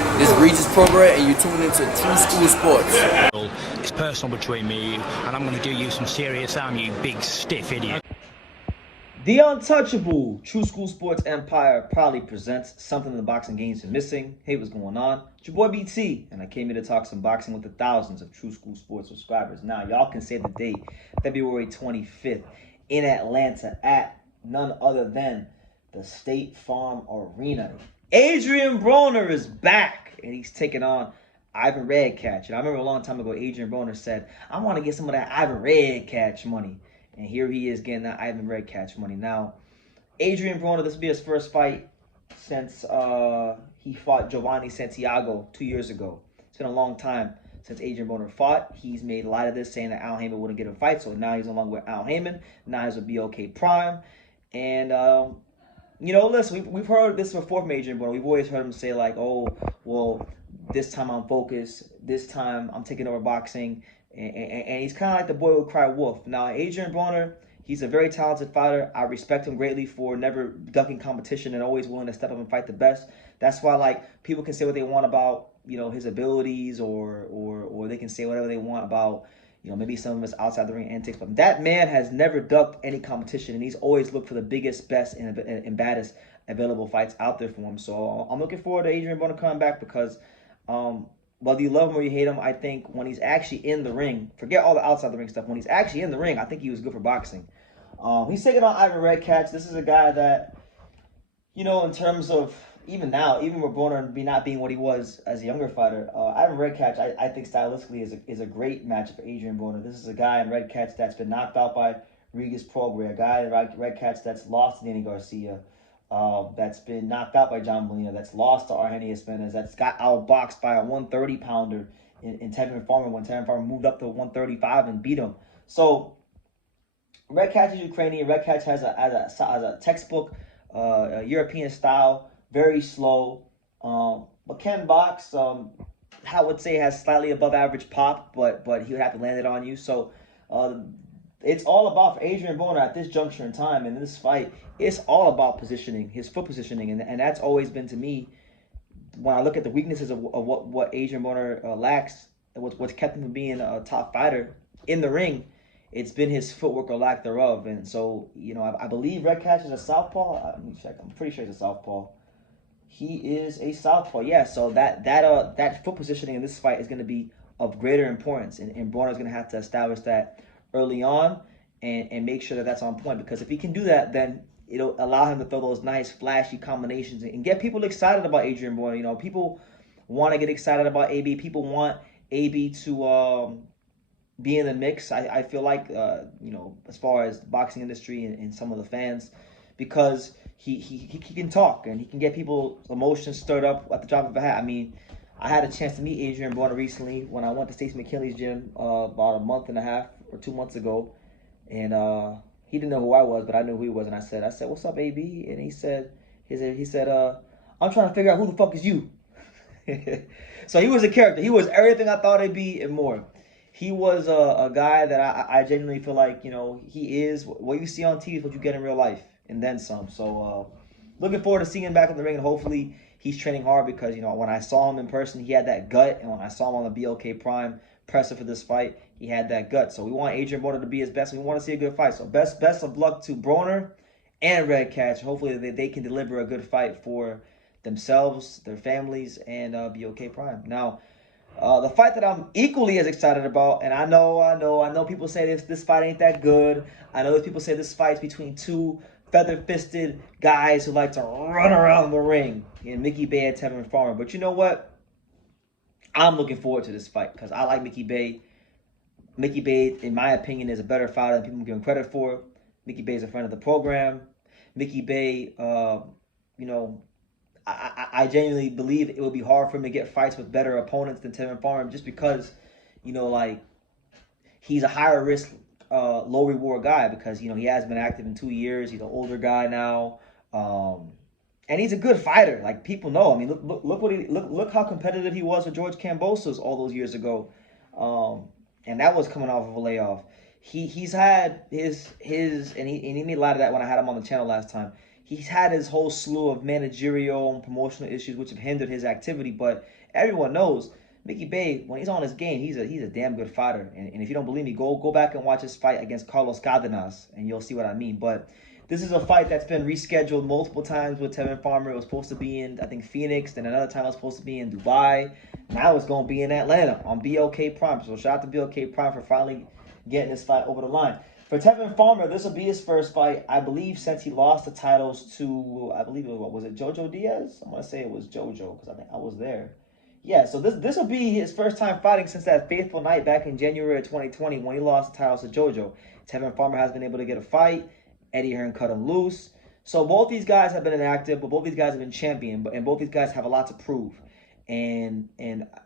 This is Regis Program, and you're tuned into True School Sports. It's personal between me and you, and I'm going to do you some serious harm, you big stiff idiot. The Untouchable True School Sports Empire proudly presents Something the Boxing Games are Missing. Hey, what's going on? It's your boy BT, and I came here to talk some boxing with the thousands of True School Sports subscribers. Now, y'all can say the date, February 25th, in Atlanta at none other than the State Farm Arena. Adrien Broner is back, and he's taking on Ivan Redkach. And I remember a long time ago, Adrien Broner said, I want to get some of that Ivan Redkach money. And here he is getting that Ivan Redkach money. Now, Adrien Broner, this will be his first fight since he fought Giovanni Santiago 2 years ago. It's been a long time since Adrien Broner fought. He's made light of this, saying that Al Haymon wouldn't get a fight. So now he's along with Al Haymon. Now he's a BOK Prime. And, you know, listen, we've heard this before from Adrien Broner. We've always heard him say, like, oh, well, this time I'm focused. This time I'm taking over boxing. And he's kind of like the boy who cried wolf. Now, Adrien Broner, he's a very talented fighter. I respect him greatly for never ducking competition and always willing to step up and fight the best. That's why, like, people can say what they want about, you know, his abilities, or they can say whatever they want about, you know, maybe some of his outside the ring antics. But that man has never ducked any competition, and he's always looked for the biggest, best, and baddest available fights out there for him. So I'm looking forward to Adrien Broner coming back because, whether you love him or you hate him, I think when he's actually in the ring, forget all the outside the ring stuff. When he's actually in the ring, I think he was good for boxing. He's taking on Ivan Redkach. This is a guy that, you know, in terms of even now, even with Broner not being what he was as a younger fighter, Ivan Redkach, I think stylistically is a great match for Adrien Broner. This is a guy in Redkach that's been knocked out by Regis Program, a guy in Redkach that's lost to Danny Garcia, that's been knocked out by John Molina, that's lost to Arrhenius Spinaz, that's got outboxed by a 130-pounder in Tevin when Tevin Farmer moved up to 135 and beat him. So Redkach is Ukrainian. Redkach has a textbook European style, very slow, but can box. I would say has slightly above average pop, but he would have to land it on you. So it's all about, for Adrien Broner at this juncture in time, and in this fight, it's all about positioning, his foot positioning, and that's always been, to me, when I look at the weaknesses of what Adrien Broner lacks, and what's kept him from being a top fighter in the ring, it's been his footwork or lack thereof. And so, you know, I believe Redkach is a southpaw. Let me check. I'm pretty sure he's a southpaw. He is a southpaw. Yeah. So that foot positioning in this fight is going to be of greater importance, and Broner is going to have to establish that early on and make sure that that's on point, because if he can do that, then it'll allow him to throw those nice flashy combinations and get people excited about Adrien Broner. You know, people want to get excited about AB. People want AB to be in the mix. I feel like, you know, as far as the boxing industry and some of the fans, because he can talk and he can get people's emotions stirred up at the drop of a hat. I mean, I had a chance to meet Adrien Broner recently when I went to Stacey McKinley's gym about a month and a half or 2 months ago, and he didn't know who I was, but I knew who he was, and I said, "What's up, AB?" And he said, "I'm trying to figure out who the fuck is you." So he was a character. He was everything I thought he'd be and more. He was a guy that I genuinely feel like, you know, he is what you see on TV is what you get in real life, and then some. So looking forward to seeing him back in the ring, and hopefully he's training hard, because, you know, when I saw him in person, he had that gut, and when I saw him on the BOK Prime presser for this fight, he had that gut. So we want Adrien Broner to be his best. We want to see a good fight. So best of luck to Broner and Redkach. Hopefully they can deliver a good fight for themselves, their families, and BOK Prime. Now, the fight that I'm equally as excited about, and I know people say this fight ain't that good. I know that people say this fight's between two feather-fisted guys who like to run around the ring, in Mickey Bey and Tevin Farmer. But you know what? I'm looking forward to this fight because I like Mickey Bey. Mickey Bey, in my opinion, is a better fighter than people give him credit for. Mickey Bey is a friend of the program. Mickey Bey, you know, I genuinely believe it would be hard for him to get fights with better opponents than Tevin Farmer, just because, you know, like, he's a higher risk, low reward guy, because, you know, he has been active in 2 years. He's an older guy now, and he's a good fighter. Like, people know. I mean, look how competitive he was with George Kambosos all those years ago, and that was coming off of a layoff. He's had his and he made a lot of that when I had him on the channel last time. he's had his whole slew of managerial and promotional issues which have hindered his activity. But everyone knows Mickey Bey, when he's on his game, he's a damn good fighter. And if you don't believe me, go back and watch his fight against Carlos Cardenas, and you'll see what I mean. But this is a fight that's been rescheduled multiple times with Tevin Farmer. It was supposed to be in, I think, Phoenix. Then another time it was supposed to be in Dubai. Now it's going to be in Atlanta on BLK Prime. So shout out to BLK Prime for finally getting this fight over the line. For Tevin Farmer, this will be his first fight, I believe, since he lost the titles to, I believe, was it Jojo Diaz? I'm going to say it was Jojo because I think I was there. Yeah, so this will be his first time fighting since that fateful night back in January of 2020 when he lost the titles to Jojo. Tevin Farmer has been able to get a fight. Eddie Hearn cut him loose. So both these guys have been inactive, but both these guys have been champion, and both these guys have a lot to prove. And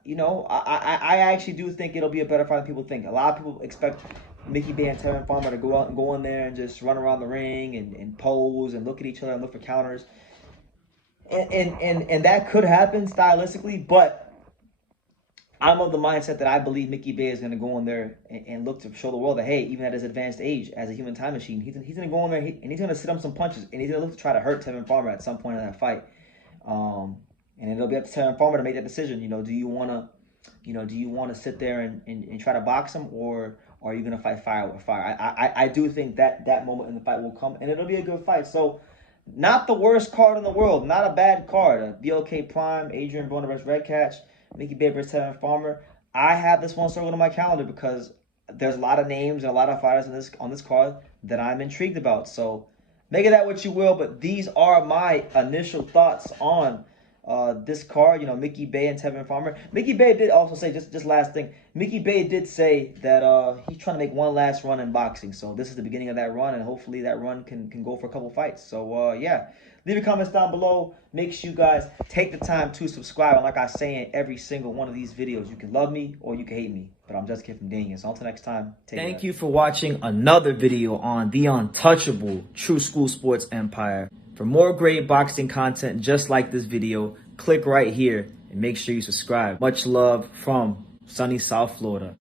you know, I actually do think it'll be a better fight than people think. A lot of people expect Mickey Bey and Tevin Farmer to go out and go in there and just run around the ring and pose and look at each other and look for counters. And that could happen stylistically, but I'm of the mindset that I believe Mickey Bey is going to go in there and look to show the world that, hey, even at his advanced age, as a human time machine, he's going to go in there and he's going to sit on some punches, and he's going to look to try to hurt Tevin Farmer at some point in that fight. And it'll be up to Tevin Farmer to make that decision. You know, do you want to sit there and try to box him, or are you going to fight fire with fire? I do think that moment in the fight will come, and it'll be a good fight. So, not the worst card in the world, not a bad card. BLK Prime, Adrien Broner versus Redkach, Mickey Bey versus Tevin Farmer. I have this one circled on my calendar because there's a lot of names and a lot of fighters on this card that I'm intrigued about. So make of that what you will, but these are my initial thoughts on this card. You know, Mickey Bey and Tevin Farmer. Mickey Bey did also say, just last thing, Mickey Bey did say that he's trying to make one last run in boxing. So this is the beginning of that run, and hopefully that run can go for a couple fights. So yeah, leave your comments down below. Make sure you guys take the time to subscribe. And like I say in every single one of these videos, you can love me or you can hate me, but I'm just a kid from Daniel. So until next time, take care. Thank you for watching another video on the untouchable True School Sports Empire. For more great boxing content just like this video, click right here and make sure you subscribe. Much love from sunny South Florida.